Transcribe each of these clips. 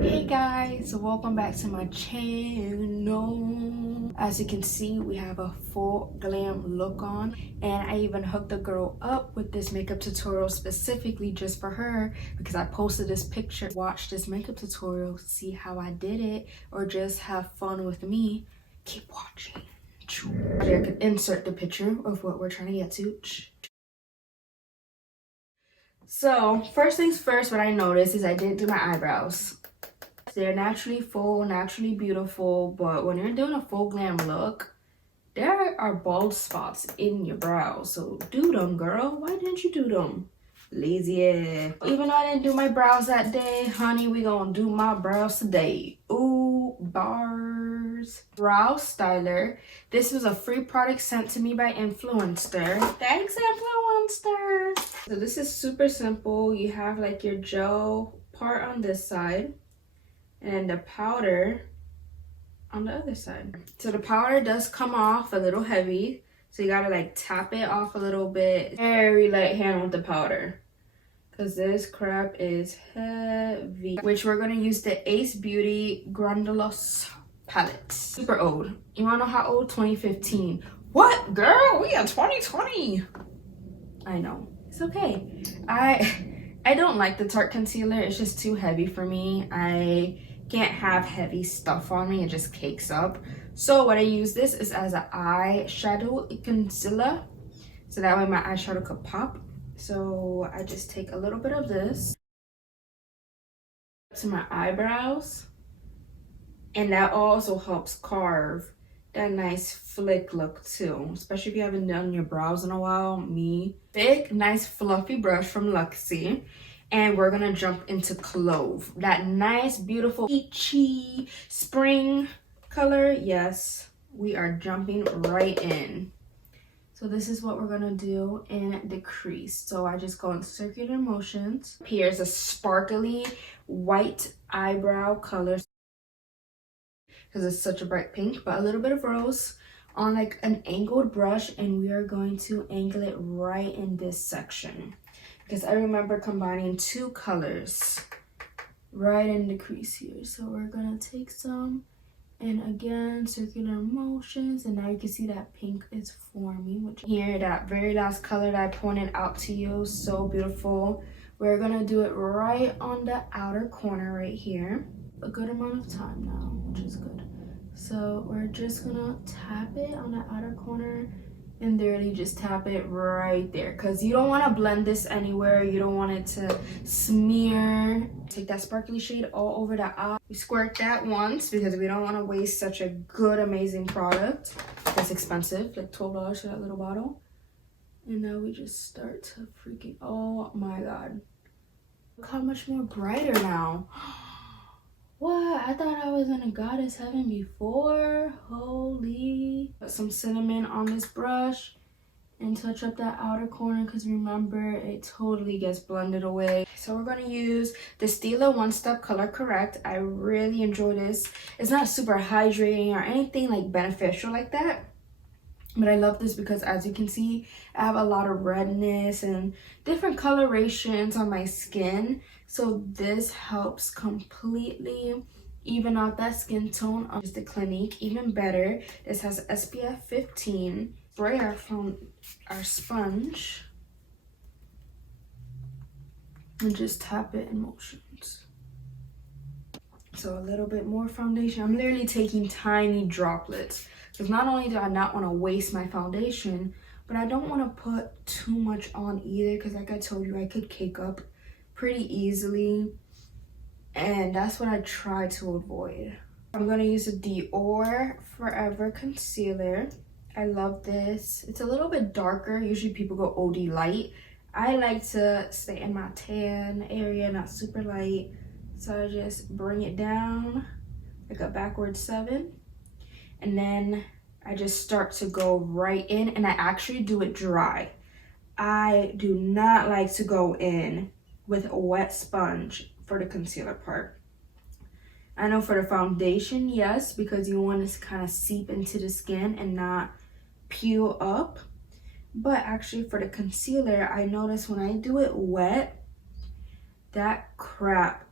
Hey guys, welcome back to my channel. As you can see, we have a full glam look on, and I even hooked the girl up with this makeup tutorial specifically just for her because I posted this picture. Watch this makeup tutorial, see how I did it, or just have fun with me. Keep watching. I can insert the picture of what we're trying to get to. So first things first, what I noticed is I didn't do my eyebrows. They're naturally full, naturally beautiful, but when you're doing a full glam look, there are bald spots in your brows. So do them, girl. Why didn't you do them? Lazy ass. Even though I didn't do my brows that day, honey, we gonna do my brows today. Ooh, bars. Brow styler. This was a free product sent to me by Influencer. Thanks, Influencer. So this is super simple. You have like your gel part on this side and the powder on the other side. So the powder does come off a little heavy, so you gotta like tap it off a little bit. Very light hand with the powder because this crap is heavy. Which we're gonna use the Ace Beauty Grundlos palette. Super old. You wanna know how old? 2015. What, girl? We are 2020. I know. It's okay. I don't like the Tarte concealer. It's just too heavy for me. I can't have heavy stuff on me. It just cakes up. So what I use this is as an eyeshadow concealer, so that way my eyeshadow could pop. So I just take a little bit of this to my eyebrows, and that also helps carve that nice flick look too, especially if you haven't done your brows in a while. Me. Big nice fluffy brush from Luxie. And we're gonna jump into Clove. That nice, beautiful, peachy spring color. Yes, we are jumping right in. So this is what we're gonna do in the crease. So I just go in circular motions. Here's a sparkly white eyebrow color because it's such a bright pink, but a little bit of rose on like an angled brush, and we are going to angle it right in this section. Because I remember combining two colors right in the crease here. So we're gonna take some, and again, circular motions, and now you can see that pink is forming. Which here, that very last color that I pointed out to you, so beautiful. We're gonna do it right on the outer corner right here. A good amount of time now, which is good. So we're just gonna tap it on the outer corner, and literally just tap it right there, because you don't want to blend this anywhere. You don't want it to smear. Take that sparkly shade all over the eye. We squirt that once because we don't want to waste such a good, amazing product. That's expensive, like $12 for that little bottle. And now we just start to freaking, oh my god, look how much more brighter now. What? I thought I was in a goddess heaven before. Holy. Put some cinnamon on this brush and touch up that outer corner, because remember, it totally gets blended away. So we're going to use the Stila One Step Color Correct. I really enjoy this. It's not super hydrating or anything like beneficial like that, but I love this because, as you can see, I have a lot of redness and different colorations on my skin. So this helps completely even out that skin tone. Just the Clinique, even better. This has SPF 15. Spray our sponge and just tap it in motions. So a little bit more foundation. I'm literally taking tiny droplets, because not only do I not want to waste my foundation, but I don't want to put too much on either, because like I told you, I could cake up pretty easily, and that's what I try to avoid. I'm going to use a Dior Forever concealer. I love this. It's a little bit darker. Usually people go OD light. I like to stay in my tan area, not super light. So I just bring it down like a backward 7. And then I just start to go right in, and I actually do it dry. I do not like to go in with a wet sponge for the concealer part. I know for the foundation, yes, because you want it to kind of seep into the skin and not peel up. But actually for the concealer, I notice when I do it wet, that crap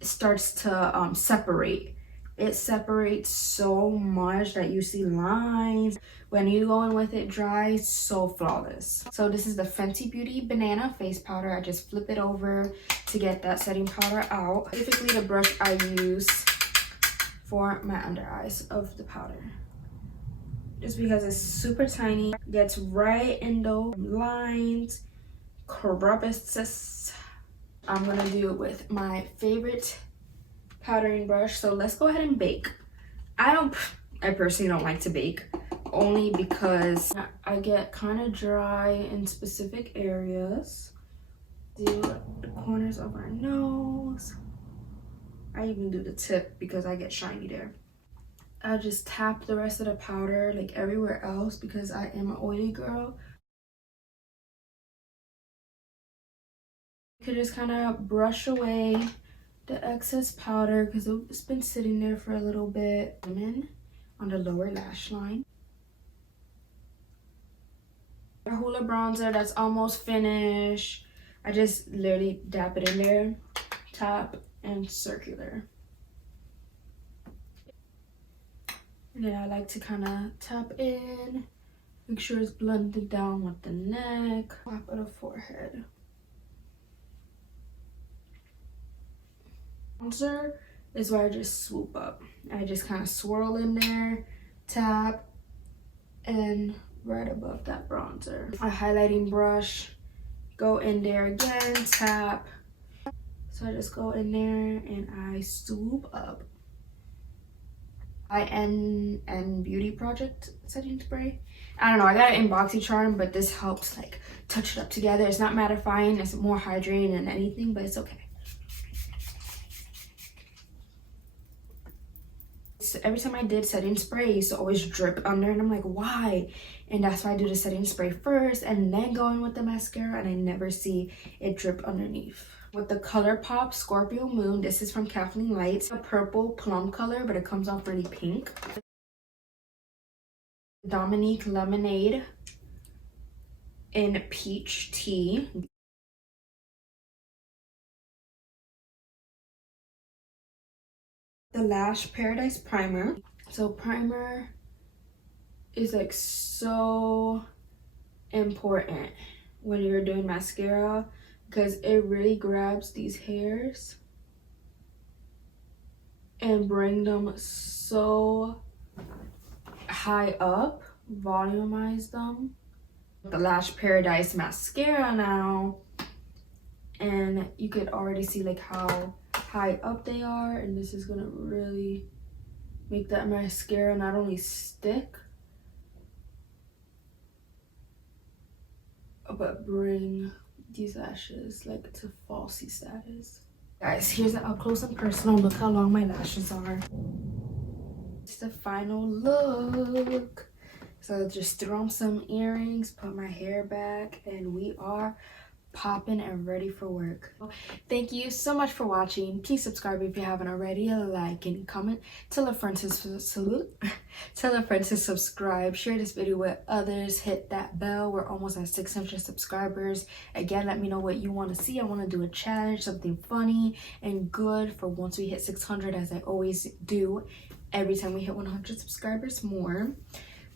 starts to separate. It separates so much that you see lines. When you go in with it dry, so flawless. So this is the Fenty Beauty Banana Face Powder. I just flip it over to get that setting powder out. Specifically the brush I use for my under eyes of the powder. Just because it's super tiny, gets right in those lines, crevices. I'm gonna do it with my favorite powdering brush. So let's go ahead and bake. I personally don't like to bake, only because I get kind of dry in specific areas. Do the corners of our nose. I even do the tip because I get shiny there. I just tap the rest of the powder like everywhere else because I am an oily girl. You could just kind of brush away the excess powder because it's been sitting there for a little bit. And then on the lower lash line. A Hoola bronzer that's almost finished. I just literally dab it in there, tap, and circular. And then I like to kind of tap in, make sure it's blended down with the neck, top of the forehead. Bronzer is where I just swoop up. I just kind of swirl in there, tap, and right above that bronzer. A highlighting brush, go in there again, tap. So I just go in there and I swoop up. IN Beauty Project setting spray. I don't know, I got it in BoxyCharm, but this helps like touch it up together. It's not mattifying, it's more hydrating than anything, but it's okay. So every time I did setting spray, it used to always drip under, and I'm like, why? And that's why I do the setting spray first and then go in with the mascara, and I never see it drip underneath. With the ColourPop Scorpio Moon, this is from Kathleen Lights. A purple plum color, but it comes off really pink. Dominique Lemonade in Peach Tea. The Lash Paradise Primer. So primer is like so important when you're doing mascara because it really grabs these hairs and bring them so high up, volumize them. The Lash Paradise mascara now, and you could already see like how high up they are, and this is gonna really make that mascara not only stick but bring these lashes like to falsy status. Guys, here's an up close and personal look how long my lashes are. It's the final look. So just throw on some earrings, put my hair back, and we are popping and ready for work. Thank you so much for watching. Please subscribe if you haven't already, like and comment, tell a friend to subscribe, share this video with others, hit that bell. We're almost at 600 subscribers. Again, let me know what you want to see. I want to do a challenge, something funny and good for once we hit 600, as I always do every time we hit 100 subscribers more.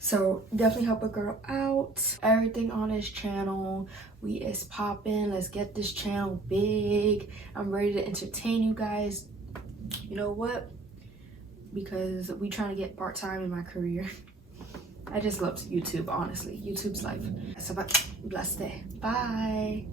So definitely help a girl out. Everything on this channel, we is popping. Let's get this channel big. I'm ready to entertain you guys. You know what? Because we trying to get part-time in my career. I just love YouTube, honestly. YouTube's life. So blessed day. Bye.